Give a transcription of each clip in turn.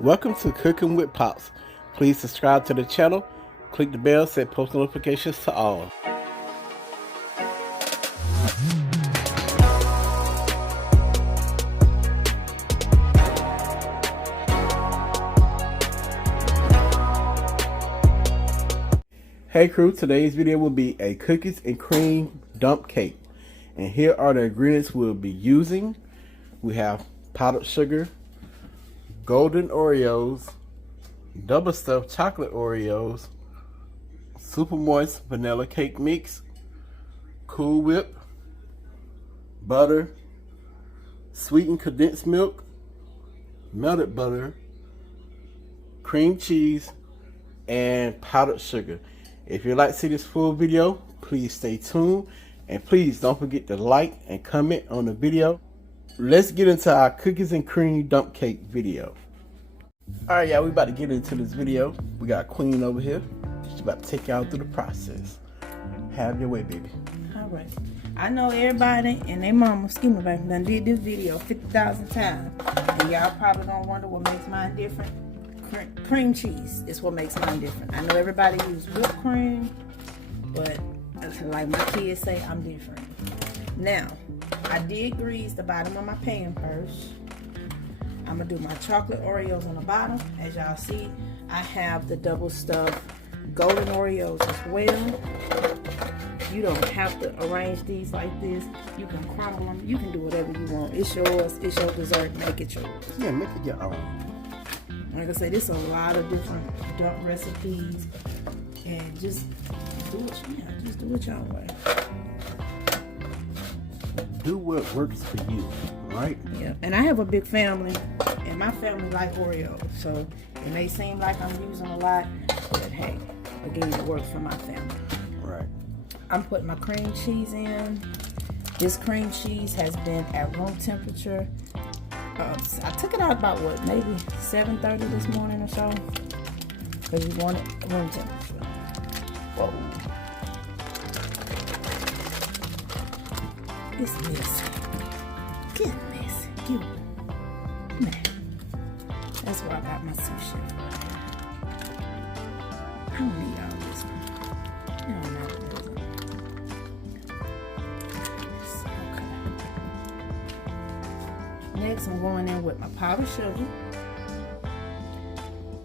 Welcome to Cooking with Pops. Please subscribe to the channel, click the bell, set post notifications to all. Hey crew, today's video will be a cookies and cream dump cake. And here are the ingredients we'll be using. We have powdered sugar, golden Oreos, double stuffed chocolate Oreos, super moist vanilla cake mix, Cool Whip, butter, sweetened condensed milk, melted butter, cream cheese, and powdered sugar. If you'd like to see this full video, please stay tuned, and please don't forget to like and comment on the video. Let's get into our cookies and cream dump cake video. Alright y'all, we about to get into this video. We got Queen over here. She's about to take y'all through the process. Have your way, baby. Alright. I know everybody and their mama, excuse me baby, done did this video 50,000 times. And y'all probably gonna wonder what makes mine different. Cream cheese is what makes mine different. I know everybody uses whipped cream, but like my kids say, I'm different. Now, I did grease the bottom of my pan first. I'm gonna do my chocolate Oreos on the bottom. As y'all see, I have the double stuffed golden Oreos as well. You don't have to arrange these like this. You can crumble them. You can do whatever you want. It's yours. It's your dessert. Make it yours. Yeah, make it your own. Like I said, there's a lot of different dump recipes, and just do it your own way. Do what works for you, right? Yeah, and I have a big family, and my family like Oreos, so it may seem like I'm using a lot, but hey, again, it works for my family. Right. I'm putting my cream cheese in. This cream cheese has been at room temperature. I took it out about what, maybe 7:30 this morning or so, because we want it room temperature. Whoa. It's messy. Get messy. You. Man. That's why I got my sous chef. I don't need all this one. I don't know. Next, I'm going in with my powdered sugar.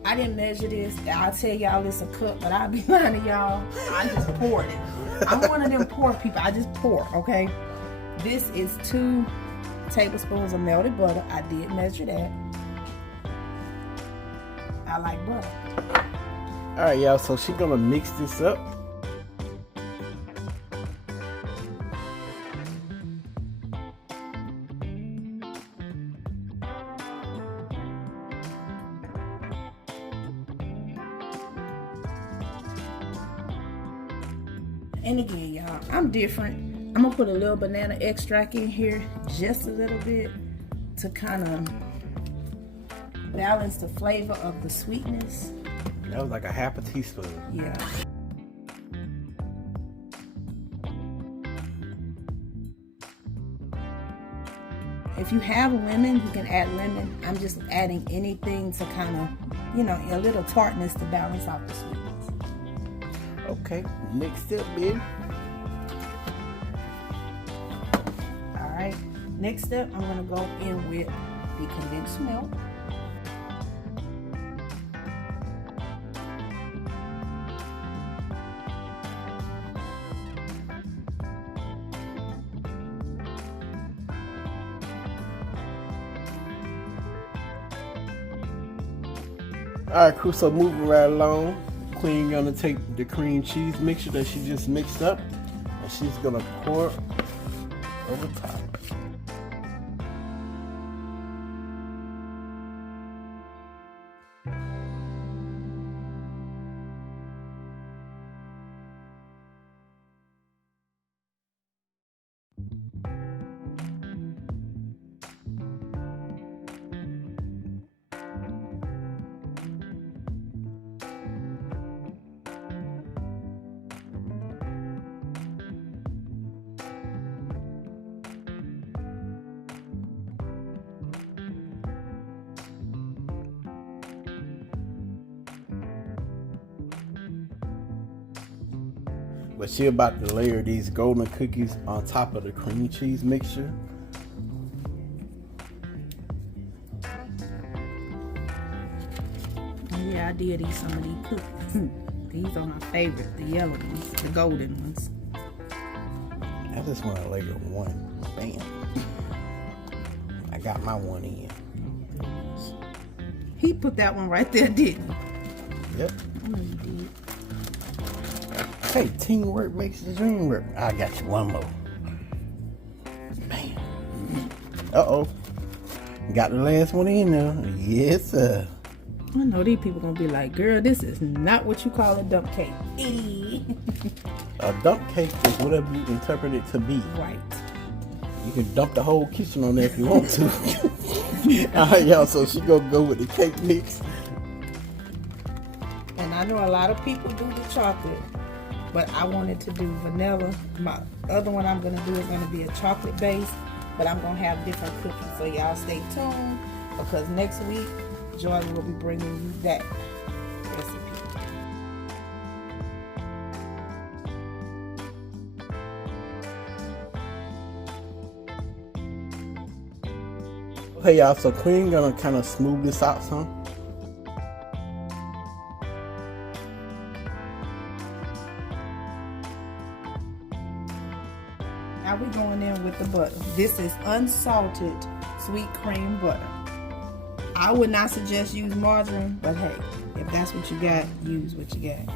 I didn't measure this. I'll tell y'all it's a cup, but I'll be lying to y'all. I just poured it. I'm one of them pour people. I just pour, okay? This is 2 tablespoons of melted butter. I did measure that. I like butter. All right, y'all. So she's gonna mix this up. And again, y'all, I'm different. I'm gonna put a little banana extract in here, just a little bit, to kind of balance the flavor of the sweetness. That was like a half a teaspoon. Yeah. If you have lemon, you can add lemon. I'm just adding anything to kind of, you know, a little tartness to balance out the sweetness. Okay, next step, babe. Alright, next step, I'm going to go in with the condensed milk. Alright, crew, so moving right along. Queen gonna take the cream cheese mixture that she just mixed up, and she's gonna pour over top. But she about to layer these golden cookies on top of the cream cheese mixture. Yeah, I did eat some of these cookies. These are my favorite, the yellow ones, the golden ones. I just want to layer one. Bam. I got my one in. He put that one right there, didn't he? Yep. I know you did. Hey, teamwork makes the dream work. I got you one more. Bam. Uh-oh. Got the last one in there. Yes, sir. I know these people gonna be like, girl, this is not what you call a dump cake. A dump cake is whatever you interpret it to be. Right. You can dump the whole kitchen on there if you want to. Alright, y'all, so she gonna go with the cake mix. And I know a lot of people do the chocolate, but I wanted to do vanilla. My other one I'm gonna do is gonna be a chocolate base, but I'm gonna have different cookies. So y'all stay tuned, because next week Joy will be bringing you that recipe. Hey y'all, so Queen gonna kind of smooth this out some. Now we're going in with the butter. This is unsalted sweet cream butter. I would not suggest use margarine, but hey, if that's what you got, use what you got.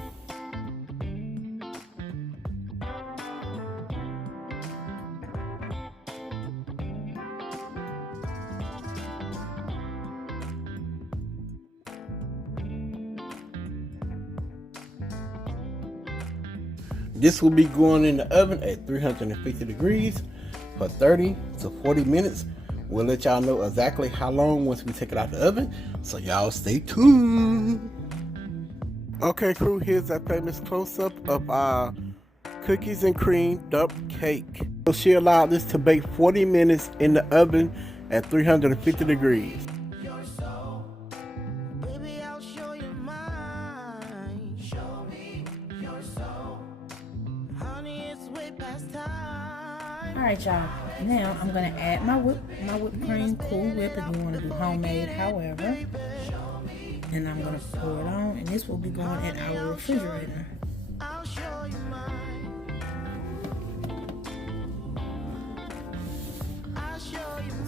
This will be going in the oven at 350 degrees for 30 to 40 minutes. We'll let y'all know exactly how long once we take it out the oven, so y'all stay tuned. Okay, crew, here's that famous close-up of our cookies and cream dump cake. So she allowed this to bake 40 minutes in the oven at 350 degrees. Alright, y'all. Now I'm gonna add my whipped cream, Cool Whip, if you want to do homemade, however. And I'm gonna pour it on, and this will be going in our refrigerator.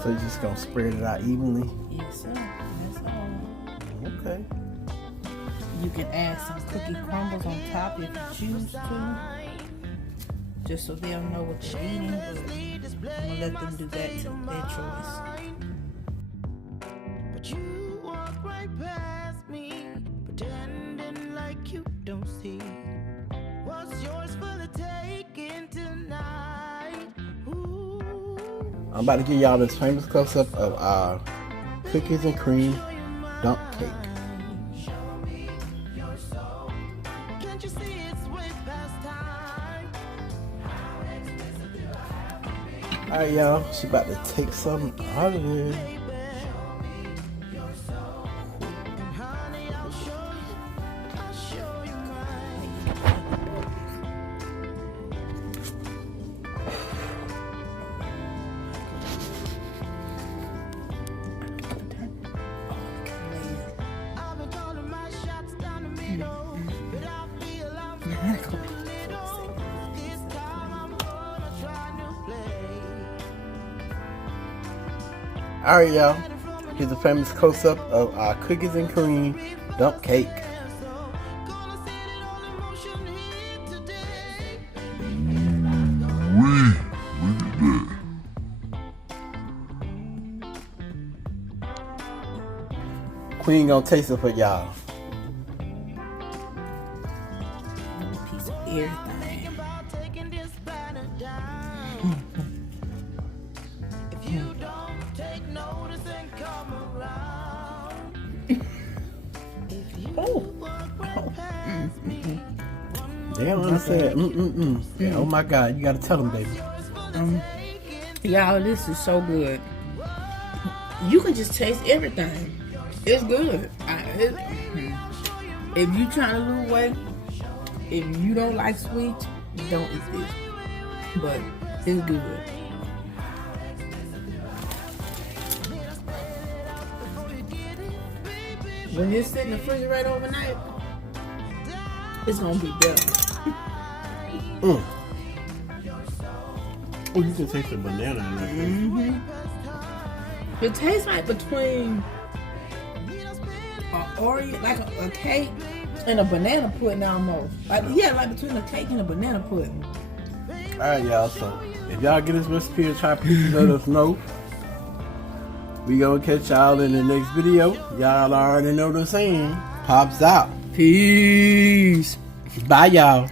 So you're just gonna spread it out evenly? Yes, sir. That's all. Okay. You can add some cookie crumbles on top if you choose to, just so they'll know what they're eating, but I'm gonna let them do that to their choice. But you walk right past me, pretending like you don't see what's yours for the taking tonight. Ooh. I'm about to give y'all this famous close-up of our cookies and cream dump cake. Can't you see it's way past time? Alright, y'all, she about to take some out of it. Alright, y'all, here's a famous close-up of our cookies and cream dump cake. Queen gonna taste it for y'all. A piece of everything. Damn, I said, Yeah, oh my God, you gotta tell them, baby. Y'all, this is so good. You can just taste everything. It's good. If you trying to lose weight, if you don't like sweet, don't eat this, but it's good. When it's sitting in the refrigerator overnight, it's gonna be better. Oh, you can taste the banana in that thing. It tastes like between an Oreo, like a cake and a banana pudding almost. Like like between a cake and a banana pudding. Alright, y'all, so if y'all get this recipe and try, please let us know. We gonna catch y'all in the next video. Y'all already know the saying. Pops out. Peace. Bye, y'all.